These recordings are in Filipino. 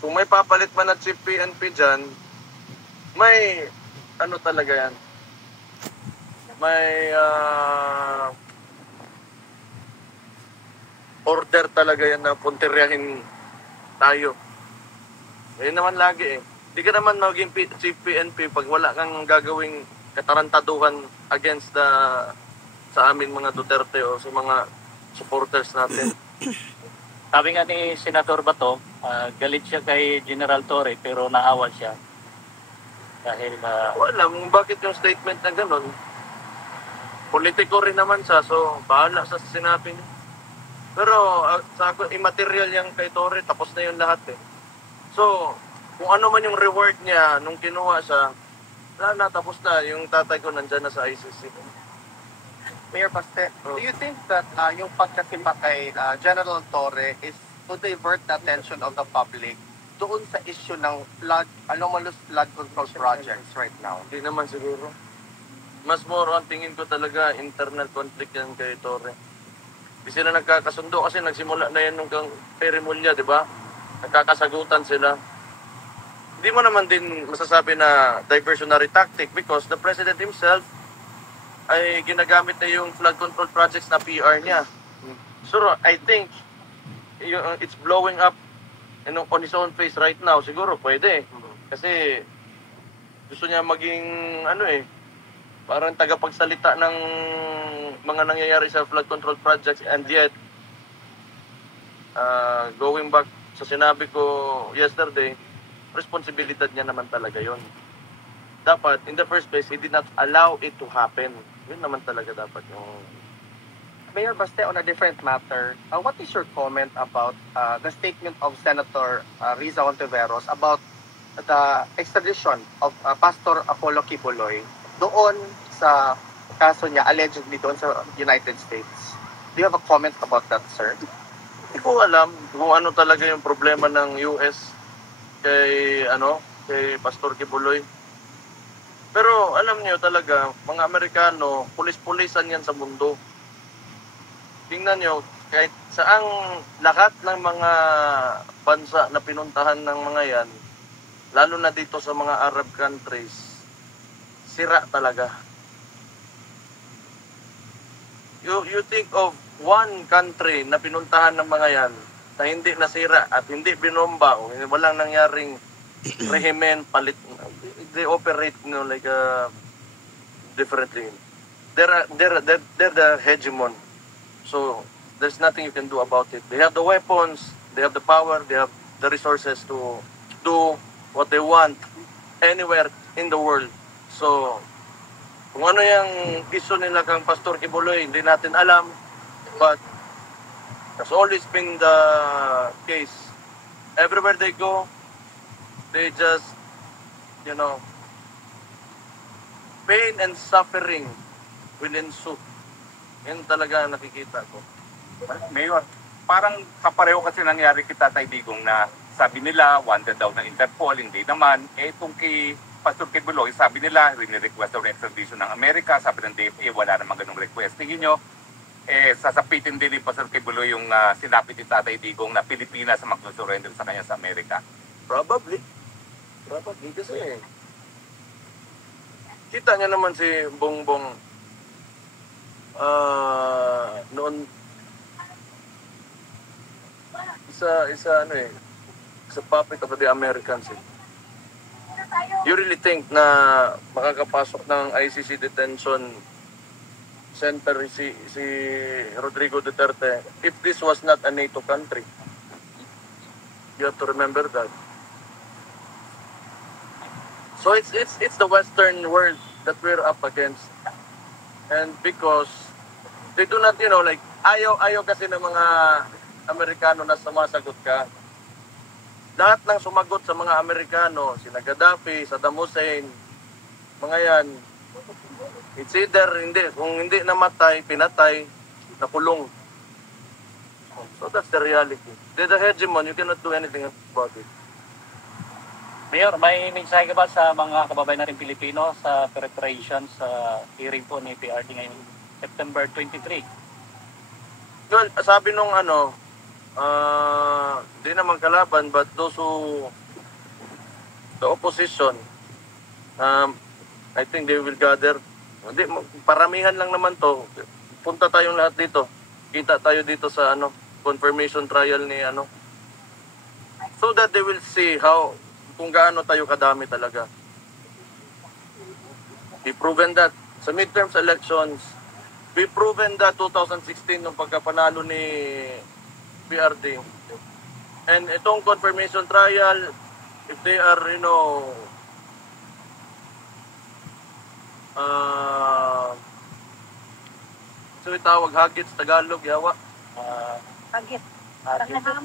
kung may papalit man na chief PNP dyan, may ano talaga yan. May order talaga yan na puntiryahin tayo. Ayun naman lagi eh. Hindi ka naman maging chief PNP pag wala kang gagawing katarantaduhan against sa amin mga Duterte o sa mga supporters natin. Sabi nga ni Senator Bato, galit siya kay General Torre pero naawa siya. Dahil wala, bakit yung statement na gano'n? Politiko rin naman siya, so bahala sa sinabi niya. Pero sa ako, immaterial yung kay Torre, tapos na yung lahat eh. So, kung ano man yung reward niya nung kinuha siya, wala na, tapos na. Yung tatay ko nandyan na sa ICC. Mayor Baste, do you think that yung pagkatimpa kay General Torre is to divert the attention of the public doon sa issue ng anomalous flood control projects right now? Hindi naman siguro. Mas more on tingin ko talaga internal conflict yan kay Torre. Hindi sila nagkakasundo kasi nagsimula na yan nung kay Remulla, di ba? Nagkakasagutan sila. Hindi mo naman din masasabi na diversionary tactic because the President himself ay ginagamit na yung flood control projects na PR niya. So, I think it's blowing up on his own face right now. Siguro pwede. Kasi gusto niya maging parang tagapagsalita ng mga nangyayari sa flood control projects, and yet going back sa sinabi ko yesterday, responsibilidad niya naman talaga yon. Dapat, in the first place, he did not allow it to happen. Yun naman talaga dapat yung... Mayor Baste, on a different matter, what is your comment about the statement of Senator Riza Ontiveros about the extradition of Pastor Apollo Kibuloy doon sa kaso niya, allegedly doon sa United States? Do you have a comment about that, sir? Hindi ko alam kung ano talaga yung problema ng US kay Pastor Kibuloy. Pero alam niyo talaga, mga Amerikano, pulis-pulisan yan sa mundo. Tingnan niyo, kahit saang lahat ng mga bansa na pinuntahan ng mga yan, lalo na dito sa mga Arab countries, sira talaga. You think of one country na pinuntahan ng mga yan na hindi nasira at hindi binomba o walang nangyaring rehimen, palit. They operate like differently. They're the hegemon. So there's nothing you can do about it. They have the weapons, they have the power, they have the resources to do what they want anywhere in the world. So kung ano yung issue nila kang Pastor Kibuloy, hindi natin alam. But that's always been the case. Everywhere they go, they just, pain and suffering will ensue. Yan talaga nakikita ko. Mayor, parang kapareho kasi nangyari kay Tatay Digong na sabi nila, wanted daw ng Interpol, hindi naman. Itong kay Pastor Kibuloy, sabi nila, rini-request daw ng extradition ng Amerika, sabi ng DFA, wala namang ganung request. Tingin nyo, sasapitin din ni Pastor Kibuloy yung sinapit ni Tatay Digong na Pilipinas sa mag-surrender sa kanya sa Amerika? Probably kasi kita niya naman si Bongbong noon isa puppet of the Americans eh. You really think na makakapasok ng ICC detention center si Rodrigo Duterte if this was not a NATO country? You have to remember that. So it's the Western world that we're up against. And because they do not, ayaw kasi ng mga Amerikano na sumasagot ka. Lahat ng sumagot sa mga Amerikano, sina Gaddafi, Saddam Hussein, mga yan, it's either kung hindi namatay, pinatay, nakulong. So that's the reality. They're the hegemon, you cannot do anything about it. Mayor, may mensahe ka ba sa mga kababayan natin Pilipino sa preparation sa hearing po ni PRD ngayong September 23? Well, sabi nung di naman kalaban, but those who, the opposition, I think they will gather. Hindi, paramihan lang naman to. Punta tayong lahat dito. Kita tayo dito sa confirmation trial ni so that they will see kung gaano tayo kadami talaga. We proven that sa midterms elections. We proven that 2016 nung pagkapanalo ni PRD. And itong confirmation trial, if they are, so itawag hagit sa Tagalog, yawa. Agit.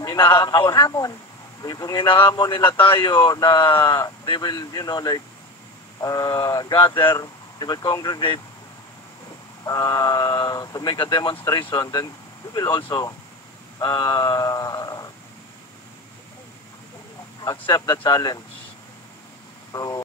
Hinahamon. Hamon. Kung hinahamon nila tayo na they will, gather, they will congregate to make a demonstration, then we will also accept the challenge. So